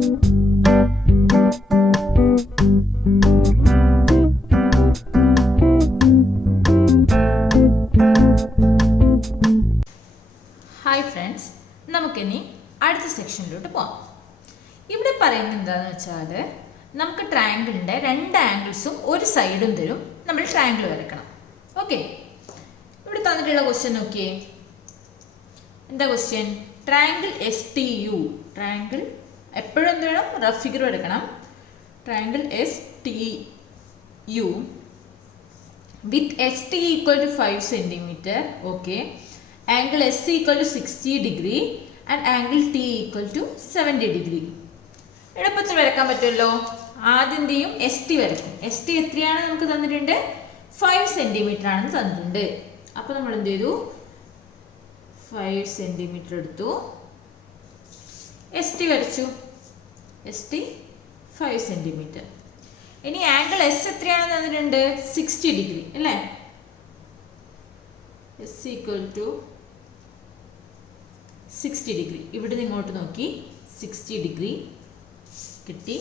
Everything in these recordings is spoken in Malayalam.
ഹായ് ഫ്രണ്ട്സ്, നമുക്കിനി അടുത്ത സെക്ഷനിലോട്ട് പോകാം. ഇവിടെ പറയുന്നത് എന്താണെന്ന് വെച്ചാൽ, നമുക്ക് ട്രയാങ്കിളിൻ്റെ രണ്ട് ആംഗിൾസും ഒരു സൈഡും തരും, നമ്മൾ ട്രയാങ്കിൾ വരയ്ക്കണം. ഓക്കെ, ഇവിടെ തന്നിട്ടുള്ള ക്വസ്റ്റ്യൻ നോക്കിയേ. എന്താ ക്വസ്റ്റ്യൻ? Triangle STU. ട്രയാങ്കിൾ എപ്പോഴും എന്ത് വേണം? റഫ് ഫിഗർ എടുക്കണം. Triangle STU with ST equal to 5 cm. Okay. Angle SC equal to 60 degree and angle T equal to 70 degree. എളുപ്പത്തിൽ വരയ്ക്കാൻ പറ്റുമല്ലോ. ആദ്യം എന്ത് ചെയ്യും? ST വരയ്ക്കും. ST എത്രയാണ് നമുക്ക് തന്നിട്ടുണ്ട്? 5 cm ആണെന്ന് തന്നിട്ടുണ്ട്. അപ്പോൾ നമ്മൾ എന്ത് ചെയ്തു? 5 cm എടുത്തു, ST വരച്ചു. ST 5 cm. ഇനി ആംഗിൾ S എത്രയാണെന്ന് തന്നിട്ടുണ്ട്? 60 ഡിഗ്രി അല്ലേ? S equal to 60 degree. ഇവിടെ ഇങ്ങോട്ട് നോക്കി 60 ഡിഗ്രി കിട്ടി.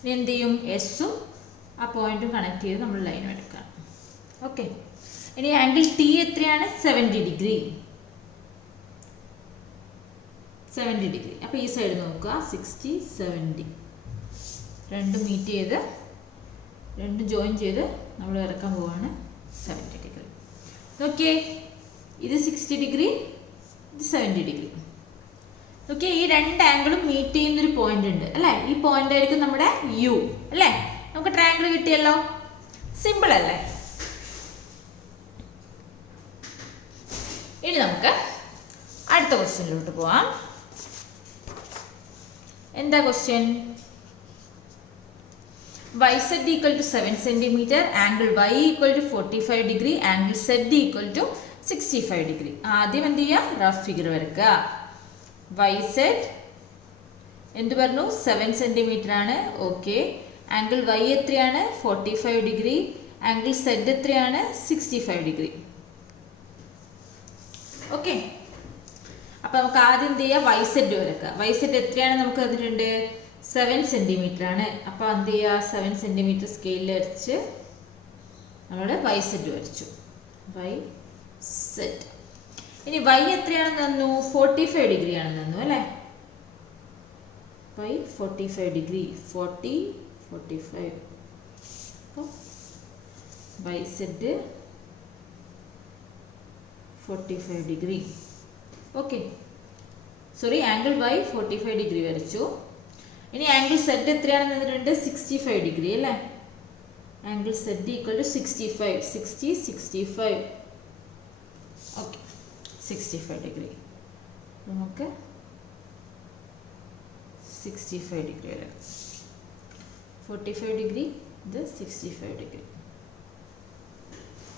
ഇനി എന്ത് ചെയ്യും? എസും ആ പോയിന്റും കണക്ട് ചെയ്ത് നമ്മൾ ലൈൻ എടുക്കാം. ഓക്കെ, ഇനി ആംഗിൾ T എത്രയാണ്? 70 ഡിഗ്രി. 70 ഡിഗ്രി. അപ്പോൾ ഈ സൈഡ് നോക്കുക, 60 70 രണ്ടും മീറ്റ് ചെയ്ത് രണ്ടും ജോയിൻ ചെയ്ത് നമ്മൾ ഇറക്കാൻ പോവാണ് 70 ഡിഗ്രി. ഓക്കെ, ഇത് 60 ഡിഗ്രി, ഇത് 70 ഡിഗ്രി. ഓക്കെ, ഈ രണ്ട് ആംഗിളും മീറ്റ് ചെയ്യുന്നൊരു പോയിന്റ് ഉണ്ട് അല്ലേ? ഈ പോയിന്റ് ആയിരിക്കും നമ്മുടെ U അല്ലേ? നമുക്ക് ട്രയാങ്കിൾ കിട്ടിയല്ലോ. സിമ്പിൾ അല്ലേ? ഇനി നമുക്ക് അടുത്ത ക്വസ്റ്റ്യനിലോട്ട് പോവാം. എന്താ question? YZ equal to 7 cm, angle Y equal to 45 degree, angle Z equal to 65 degree. ആദ്യം എന്ത് ചെയ്യുക? റഫ് ഫിഗർ വരയ്ക്കുക. YZ എന്ത് പറഞ്ഞു? 7 cm ആണ്. ഓക്കെ, ആംഗിൾ Y എത്രയാണ്? 45 ഡിഗ്രി. ആംഗിൾ Z എത്രയാണ്? 65 ഡിഗ്രി. ഓക്കെ, അപ്പം നമുക്ക് ആദ്യം എന്ത് ചെയ്യുക? YZ വരയ്ക്കുക. YZ എത്രയാണ് നമുക്ക് തന്നിട്ടുണ്ട്? 7 cm ആണ്. അപ്പോൾ എന്ത് ചെയ്യുക? 7 cm സ്കെയിലിൽ വരച്ച് നമ്മൾ YZ വരച്ചു. YZ. ഇനി Y എത്രയാണെന്ന് തന്നു? 45 ഡിഗ്രി ആണെന്ന് തന്നു അല്ലേ? Y 45 degree. 40 45. അപ്പോൾ YZ 45 degree. Okay, sorry, angle Y 45 degree വരച്ചു. ഇനി ആംഗിൾ Z എത്രയാണെന്ന് തന്നിട്ടുണ്ട്? 65 ഡിഗ്രി അല്ലേ? Angle Z equal to 65. 60 65. Okay, 65 degree. നമുക്ക് 65 ഡിഗ്രി വരാം. 45 ഡിഗ്രി, ഇത് 65 ഡിഗ്രി.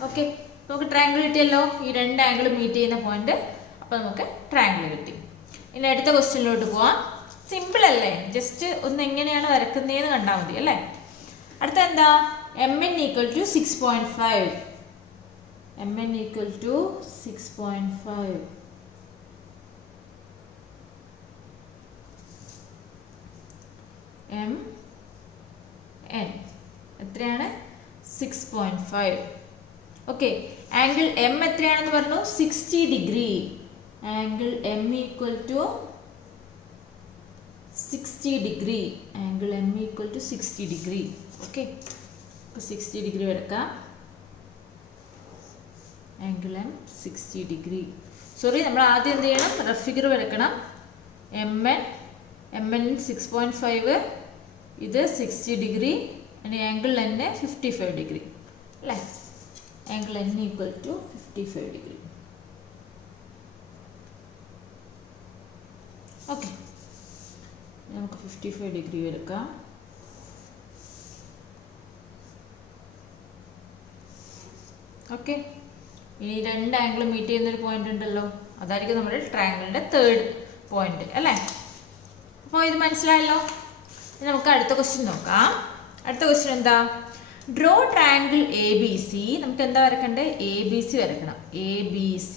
ഓക്കെ, നമുക്ക് ട്രയാങ്കിൾ കിട്ടിയല്ലോ. ഈ രണ്ട് ആംഗിൾ മീറ്റ് ചെയ്യുന്ന പോയിന്റ്. അപ്പോൾ നമുക്ക് ട്രയാങ്കിൾ കിട്ടി. ഇനി അടുത്ത ക്വസ്റ്റ്യനിലോട്ട് പോവാം. സിമ്പിൾ അല്ലേ? ജസ്റ്റ് ഒന്ന് എങ്ങനെയാണ് വരക്കുന്നതെന്ന് കണ്ടാൽ മതി അല്ലേ? അടുത്ത എന്താ? MN equal to 6.5. MN equal to 6.5. MN എത്രയാണ്? 6.5. ഓക്കെ, ആംഗിൾ M എത്രയാണെന്ന് പറഞ്ഞു? 60 degree. Angle M equal to 60 degree. Angle M equal to 60 degree. Okay, അപ്പോൾ 60 ഡിഗ്രി വരക്കാം. Angle M 60 degree. സോറി, നമ്മൾ ആദ്യം എന്ത് ചെയ്യണം? Rough figure വരക്കണം. MN 6.5, ഇത് 60 ഡിഗ്രി. ഇനി ആംഗിൾ N 55 ഡിഗ്രി അല്ലേ? Angle N equal to 55 degree. Okay, നമുക്ക് 55 ഡിഗ്രി എടുക്കാം. ഓക്കെ, ഇനി രണ്ട് ആംഗിൾ മീറ്റ് ചെയ്യുന്നൊരു പോയിന്റ് ഉണ്ടല്ലോ, അതായിരിക്കും നമ്മുടെ ട്രയാങ്കിളിൻ്റെ തേർഡ് പോയിന്റ് അല്ലേ? അപ്പോൾ ഇത് മനസ്സിലായല്ലോ. നമുക്ക് അടുത്ത ക്വസ്റ്റ്യൻ നോക്കാം. അടുത്ത ക്വസ്റ്റ്യൻ എന്താ? Draw triangle ABC. നമുക്ക് എന്താ വരക്കണ്ടേ? ABC വരക്കണം. ABC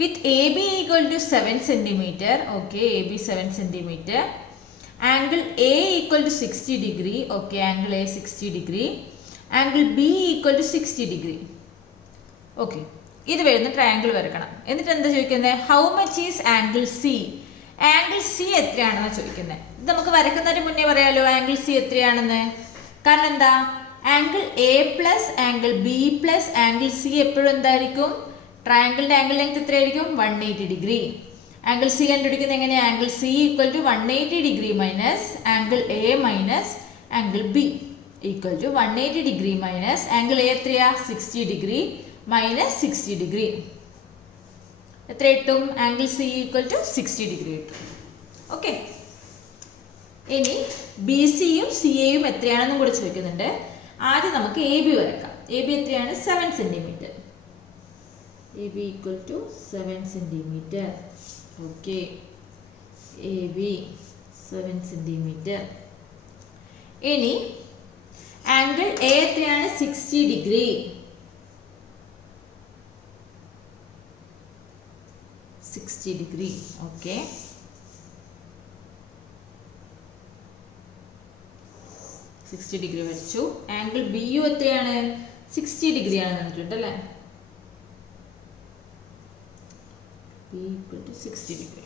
with AB equal to 7 cm. Okay, AB 7 cm angle A equal to 60 degree. Okay, angle A 60 degree. Angle B equal to 60 degree. Okay, ഇത് വരുന്ന ട്രയാങ്കിൾ വരക്കണം. എന്നിട്ട് എന്താ ചോദിക്കുന്നത്? How much is angle C? Angle C എത്രയാണെന്ന് ചോദിക്കുന്നത്. ഇത് നമുക്ക് വരക്കുന്നതിന് മുന്നേ പറയാലോ ആംഗിൾ സി എത്രയാണെന്ന്. കാരണം എന്താ, angle A plus angle B plus angle C എപ്പോഴും എന്തായിരിക്കും? ട്രയാങ്കിളിന്റെ ആംഗിൾ ലെങ്ത് എത്രയായിരിക്കും? 180 ഡിഗ്രി. ആംഗിൾ സി കണ്ടുപിടിക്കുന്നത് എങ്ങനെയാണ്? Angle C equal to 180 degree minus angle A minus angle B equal to 180 degree minus angle A എത്രയാ? 60 ഡിഗ്രി മൈനസ് 60 ഡിഗ്രി. എത്ര കിട്ടും? Angle C equal to 60 degree കിട്ടും. ഓക്കെ, ഇനി ബി സിയും സി എയും എത്രയാണെന്നും കൂടി ചോദിക്കുന്നുണ്ട്. ആദ്യം നമുക്ക് എ ബി വരക്കാം. എ ബി എത്രയാണ്? 7 centimetre. A B equal to 7 centimetre. Okay, A B 7 centimetre. ഇനി ആംഗിൾ എ എത്രയാണ്? 60 ഡിഗ്രി. 60 ഡിഗ്രി. ഓക്കെ, ഡിഗ്രി വരച്ചു. ആംഗിൾ ബി യു എത്രയാണ്? 60 ഡിഗ്രിയാണ് തന്നിട്ടുണ്ട് അല്ലേ? B equal to 60 degree.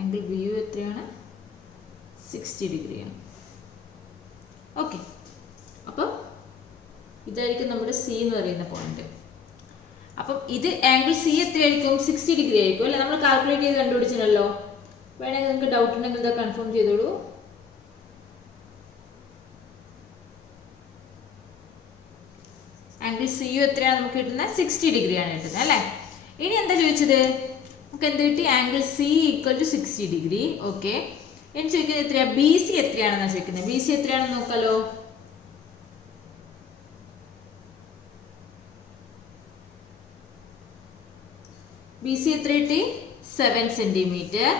Angle B U എത്രയാണ്? 60 ഡിഗ്രിയാണ്. ഓക്കെ, അപ്പം ഇതായിരിക്കും നമ്മുടെ സി എന്ന് പറയുന്ന പോയിന്റ്. അപ്പം ഇത് ആംഗിൾ സി എത്രയായിരിക്കും? 60 ഡിഗ്രി ആയിരിക്കും അല്ലെ? നമ്മൾ കാൽക്കുലേറ്റ് ചെയ്ത് കണ്ടുപിടിച്ചല്ലോ. വേണമെങ്കിൽ നിങ്ങൾക്ക് ഡൗട്ട് ഉണ്ടെങ്കിൽ ഇതാ കൺഫേം ചെയ്തോളൂ. ആംഗിൾ സി യു എത്രയാണ് നമുക്ക് കിട്ടുന്നത്? 60 ഡിഗ്രിയാണ് കിട്ടുന്നത് അല്ലേ? ഇനി എന്താ ചോദിച്ചത്? നമുക്ക് എന്ത് കിട്ടി? Angle C equal to 60 degree. Okay, ഇനി ചോദിക്കുന്നത് എത്രയാ? ബി സി എത്രയാണെന്നാണ് ചോദിക്കുന്നത്. ബി സി എത്രയാണെന്ന് നോക്കാലോ. ബി സി എത്ര കിട്ടി? 7 സെന്റിമീറ്റർ.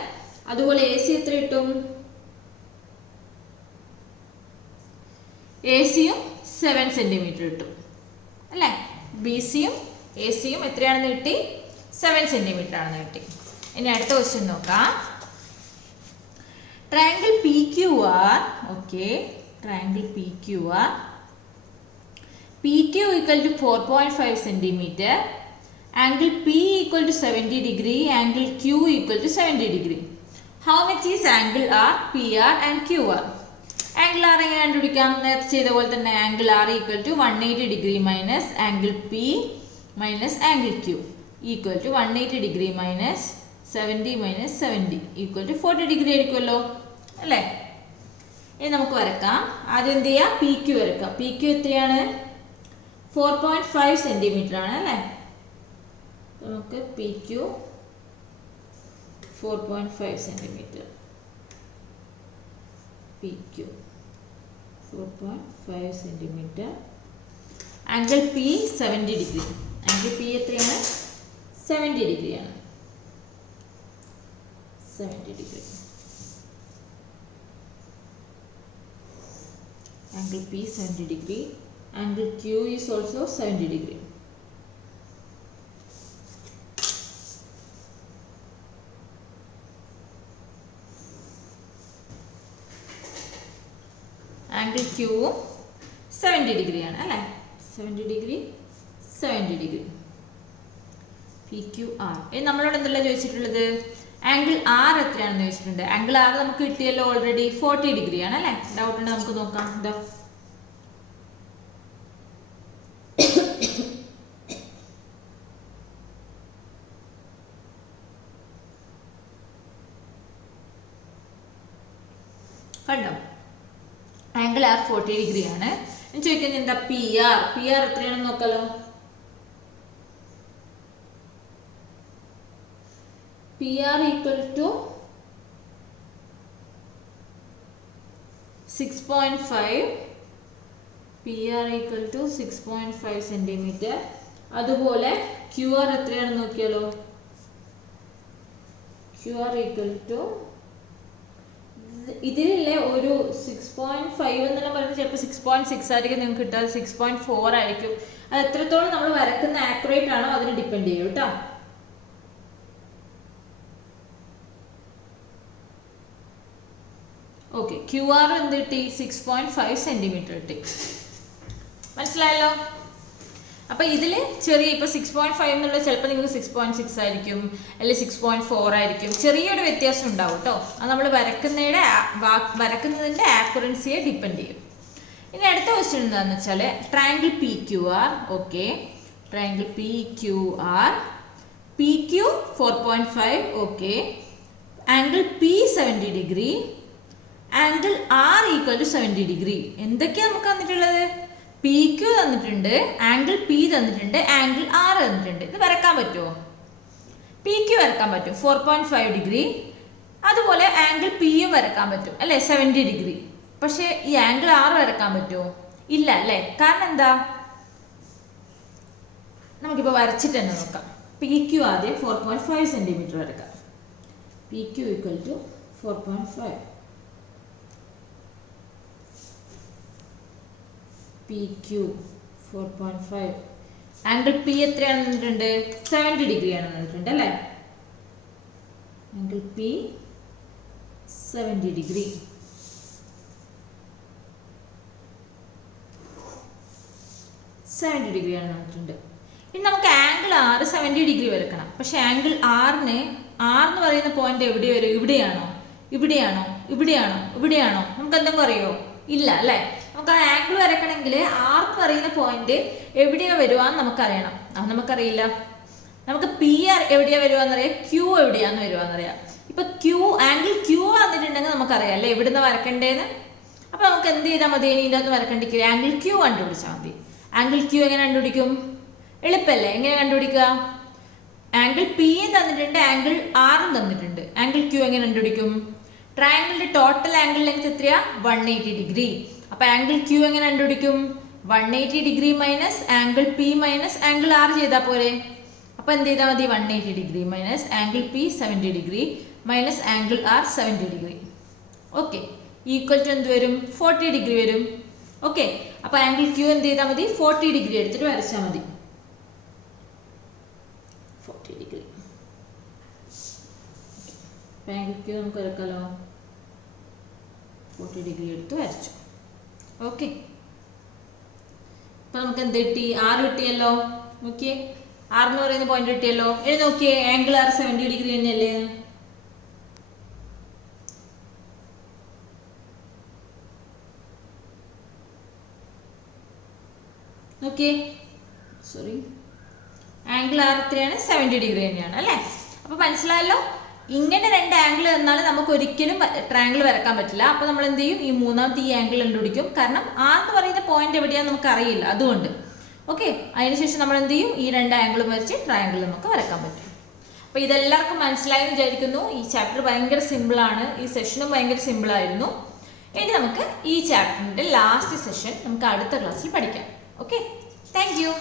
അതുപോലെ എ സി എത്ര കിട്ടും? എ സിയും 7 സെന്റിമീറ്റർ കിട്ടും അല്ലേ? ബി സിയും എ സിയും എത്രയാണെന്ന് കിട്ടി? 7 സെന്റിമീറ്റർ ആണെന്ന് കിട്ടി. ഇനി അടുത്ത ക്വസ്റ്റ്യൻ നോക്കാം. Triangle P Q R. Okay, triangle P Q R. P Q equal to 4.5 centimetre. Angle P equal to 70 degree. Angle Q equal to 70 degree. How much is angle R, P R and Q R? Angle R എങ്ങനെ കണ്ടുപിടിക്കാം? നേരത്തെ ചെയ്ത പോലെ തന്നെ angle R equal to 180 degree minus angle P minus angle Q equal to 180 degree minus 70 minus 70 equal to 40 degree ആയിരിക്കുമല്ലോ അല്ലേ? ഇനി നമുക്ക് വരക്കാം. ആദ്യം എന്ത് ചെയ്യാം? പി ക്യു വരക്കാം. പി ക്യു എത്രയാണ്? 4.5 സെന്റിമീറ്റർ ആണ് അല്ലേ? നമുക്ക് P Q 4.5 centimetre. P Q 4.5 centimetre. Angle P 70 degree. Angle P എത്രയാണ്? 70 ഡിഗ്രിയാണ്. 70 degree. Angle P 70 degree. Angle Q is also 70 degree. Angle Q 70 degree ആണ് അല്ലേ? 70 degree 70 degree. PQR. ഇനി നമ്മളോട് എന്തെല്ലാം ചോദിച്ചിട്ടുള്ളത്? ആംഗിൾ ആർ എത്രയാണെന്ന് ചോദിച്ചിട്ടുണ്ട്. ആംഗിൾ ആർ നമുക്ക് കിട്ടിയല്ലോ ഓൾറെഡി 40 ഡിഗ്രി ആണ് അല്ലേ? ഡൗട്ട് ഉണ്ട് നമുക്ക് നോക്കാം. ഇതാ കണ്ടോ? ആംഗിൾ ആർ 40 ഡിഗ്രി ആണ്. ഞാൻ ചോദിക്കുന്നത് എന്താ? P R. പി ആർ എത്രയാണെന്ന് നോക്കാലോ. PR equal to 6.5. PR equal to 6.5 centimeter. അതുപോലെ QR എത്രയാണെന്ന് നോക്കിയാലോ. QR equal to ഇതിലെ ഒരു 6.5 എന്നെല്ലാം പറയുന്നത് ചിലപ്പോൾ 6.6 ആയിരിക്കും നിങ്ങൾക്ക് കിട്ടുക, 6.4 ആയിരിക്കും. അത് എത്രത്തോളം നമ്മൾ വരക്കുന്ന ആക്യുറേറ്റ് ആണോ അതിന് ഡിപ്പെൻഡ് ചെയ്യും കേട്ടോ. ഓക്കെ, QR എന്ത് കിട്ടി? 6.5 സെന്റിമീറ്റർ കിട്ടി. മനസ്സിലായല്ലോ? അപ്പൊ ഇതില് ചെറിയ ഇപ്പൊ 6.5 എന്നുള്ളത് ചിലപ്പോൾ നിങ്ങൾക്ക് 6.6 ആയിരിക്കും, അല്ലെങ്കിൽ 6.4 ആയിരിക്കും. ചെറിയൊരു വ്യത്യാസം ഉണ്ടാവും കേട്ടോ. അത് നമ്മൾ വരക്കുന്നതിന്റെ ആക്യുറൻസിയെ ഡിപ്പെൻഡ് ചെയ്യും. ഇനി അടുത്ത ക്വസ്റ്റ്യൻ എന്താണെന്ന് വെച്ചാൽ triangle PQR. Okay, triangle PQR, PQ 4.5. Okay, angle P 70 degree, angle R equal to 70 degree. എന്തൊക്കെയാണ് നമുക്ക് തന്നിട്ടുള്ളത്? PQ തന്നിട്ടുണ്ട്, ആംഗിൾ P തന്നിട്ടുണ്ട്, ആംഗിൾ R തന്നിട്ടുണ്ട്. ഇത് വരക്കാൻ പറ്റുമോ? PQ വരക്കാൻ പറ്റും, 4.5 ഡിഗ്രി. അതുപോലെ ആംഗിൾ Pയും വരക്കാൻ പറ്റും അല്ലേ, 70 ഡിഗ്രി. പക്ഷെ ഈ ആംഗിൾ R വരക്കാൻ പറ്റുമോ? ഇല്ല അല്ലേ. കാരണം എന്താ? നമുക്കിപ്പോൾ വരച്ചിട്ട് തന്നെ നോക്കാം. PQ ആദ്യം 4.5 സെന്റിമീറ്റർ വരക്കാം. PQ equal to 4.5. PQ 4.5. Angle P എത്രയാണ് തന്നിട്ടുണ്ട്? 70 ഡിഗ്രിയാണ് തന്നിട്ടുണ്ട് അല്ലേ. Angle P 70 degree. ഡിഗ്രിയാണ് തന്നിട്ടുണ്ട്. ഇനി നമുക്ക് ആംഗിൾ R 70 ഡിഗ്രി വരക്കണം. പക്ഷെ ആംഗിൾ R എന്ന് പറയുന്ന പോയിന്റ് എവിടെ വരും? ഇവിടെയാണോ, ഇവിടെയാണോ, ഇവിടെയാണോ, ഇവിടെയാണോ? നമുക്ക് എന്തെങ്കിലും അറിയോ? ഇല്ല അല്ലേ. നമുക്ക് ആ ആംഗിൾ വരക്കണമെങ്കിൽ R എന്ന് പറയുന്ന പോയിന്റ് എവിടെയാ വരുവാന്ന് നമുക്കറിയണം. അത് നമുക്കറിയില്ല. നമുക്ക് P എവിടെയാ വരുവാന്നറിയാം, Q എവിടെയാന്ന് വരുവാന്നറിയാം. ഇപ്പൊ ആംഗിൾ Q വന്നിട്ടുണ്ടെങ്കിൽ നമുക്കറിയാം അല്ലേ എവിടുന്ന് വരക്കണ്ടേന്ന്. അപ്പൊ നമുക്ക് എന്ത് ചെയ്താൽ മതി? ഇതിൻ്റെ അകത്ത് വരക്കണ്ടെങ്കിൽ ആംഗിൾ Q കണ്ടുപിടിച്ചാൽ മതി. ആംഗിൾ Q എങ്ങനെ കണ്ടുപിടിക്കും? എളുപ്പല്ലേ. എങ്ങനെ കണ്ടുപിടിക്കുക? ആംഗിൾ P തന്നിട്ടുണ്ട്, ആംഗിൾ R തന്നിട്ടുണ്ട്. ആംഗിൾ Q എങ്ങനെ കണ്ടുപിടിക്കും? ട്രയാങ്കിളിന്റെ ടോട്ടൽ ആംഗിൾ ലെങ്ത് എത്രയാ? 180 ഡിഗ്രി. അപ്പൊ ആംഗിൾ Q എങ്ങനെ കണ്ടുപിടിക്കും? 180 degree minus angle P minus angle R ചെയ്താൽ പോരെ. അപ്പൊ എന്ത് ചെയ്താൽ മതി? 180 degree minus angle P 70 degree minus angle R 70 degree. Okay, equal to എന്ത് വരും? 40 ഡിഗ്രി വരും. ഓക്കെ, അപ്പൊ ആംഗിൾ Q എന്ത് ചെയ്താൽ മതി? 40 ഡിഗ്രി എടുത്തിട്ട് വരച്ചാൽ മതി. 40 ഡിഗ്രി. ആംഗിൾ Q നമുക്ക് വരക്കാലോ. 40 ഡിഗ്രി എടുത്ത് വരച്ചു. ഓക്കെ, അപ്പൊ നമുക്ക് എന്ത് കിട്ടി? R കിട്ടിയല്ലോ. നോക്കിയേ, R എന്ന് പറയുന്ന പോയിന്റ് കിട്ടിയല്ലോ. ഇനി നോക്കിയേ, ആംഗിൾ R 70 ഡിഗ്രി തന്നെയല്ലേ. നോക്കിയേ, സോറി, ആംഗിൾ R എത്രയാണ്? 70 ഡിഗ്രി തന്നെയാണ് അല്ലേ. അപ്പൊ മനസ്സിലായല്ലോ. ഇങ്ങനെ രണ്ട് ആംഗിൾ തന്നാൽ നമുക്ക് ഒരിക്കലും ട്രയാങ്കിൾ വരക്കാൻ പറ്റില്ല. അപ്പൊ നമ്മൾ എന്ത് ചെയ്യും? ഈ മൂന്നാമത്തെ ഈ ആംഗിൾ കണ്ടുപിടിക്കും. കാരണം R എന്ന് പറയുന്ന പോയിന്റ് എവിടെയാന്ന് നമുക്ക് അറിയില്ല, അതുകൊണ്ട്. ഓക്കെ, അതിനുശേഷം നമ്മൾ എന്ത് ചെയ്യും? ഈ രണ്ട് ആംഗിളും വരച്ച് ട്രയാങ്കിൾ നമുക്ക് വരക്കാൻ പറ്റും. അപ്പൊ ഇതെല്ലാവർക്കും മനസ്സിലായെന്ന് വിചാരിക്കുന്നു. ഈ ചാപ്റ്റർ ഭയങ്കര സിമ്പിൾ ആണ്. ഈ സെഷനും ഭയങ്കര സിമ്പിൾ ആയിരുന്നു. ഇനി നമുക്ക് ഈ ചാപ്റ്ററിന്റെ ലാസ്റ്റ് സെഷൻ നമുക്ക് അടുത്ത ക്ലാസ്സിൽ പഠിക്കാം. Okay, thank you.